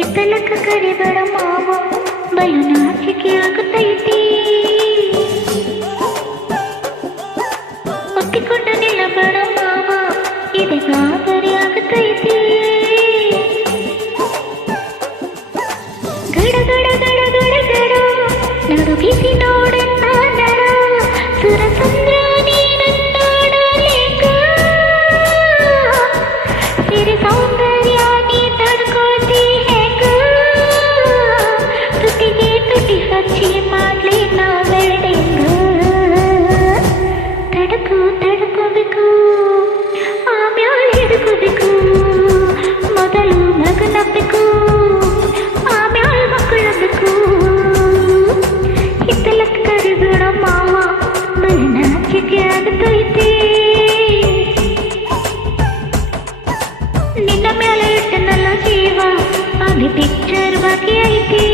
ಹಿತ್ತಲಕ್ಕ ಕರಿಬೇಡ ಮಾವ ಬಲು ನಾಚಿಕೆ ಆಗುತ್ತೈತಿ ಒಪ್ಪಿಕೊಂಡು ನಿಲ್ಲಬೇಡ ಮಾವ ಇದೆ ಗಾಬರಿ ಆಗುತ್ತೈತಿ ಗಡ ಗಡ ಗಡ ಗಡ ಗಡ ನಡುಗಿಸಿ ನೋಡನ್ನ ನಡ ಸುರಸಂದ್ರ ನೀನನ್ನೋಡಲೇಕ ಸಿರಿ ಸೌಂದರ್ಯ ನೀ ತಡ್ಕೋತಿ ಹೇಗ ತುಟಿಗೆ ತುಟಿ ಹಚ್ಚಿ ಮಾಡ್ಲಿ ನಾ ವೆಲ್ಡಿಂಗ್ ತಡ್ಕೋಬೇಕು ಆಮ್ಯಾಲ್ ಹಿಡ್ಕೋಬೇಕು ಮೊದಲು ಮಗನಬೇಕು ಆಮ್ಯಾಲ್ ಮಕ್ಕಳಬೇಕು ಹಿತ್ತಲಕ್ಕ ಕರಿಬೇಡ ಮಾವ ಬಲು ನಾಚಿಕೆ ಆಗುತ್ತೈತಿ ನಿನ್ನ ಮೇಲೆ ಇಟ್ಟನಲ್ಲ ಜೀವ ಅಲ್ಲಿ ಪಿಕ್ಚರ್ ಬಾಕಿ ಐತಿ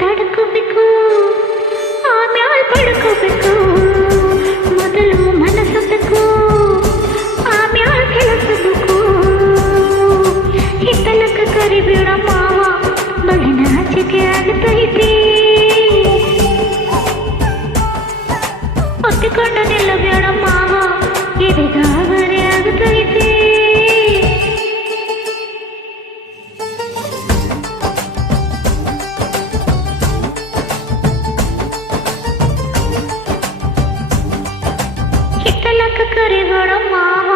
ತಡ್ಕೋಬೇಕು ಆಮ್ಯಾಲ್ ಪಡ್ಕೋಬೇಕು ಮೊದಲು ಮನಸ್ಸಬೇಕು ಆಮ್ಯಾಲ್ ಕೆಲಸಬೇಕು ಹಿತ್ತಲಕ್ಕ ಕರಿಬೇಡ ಮಾವ ಬಲು ನಾಚಿಕೆ ಆಗುತ್ತೈತಿ ಒಪ್ಪಿಕೊಂಡು ನಿಲ್ಲಬೇಡ ಮಾವ ಇದು ಗಾಬರಿ ಆಗುತ್ತೈತಿ ಹಿತ್ತಲಕ್ಕ ಕರಿಬೇಡ ಮಾವ.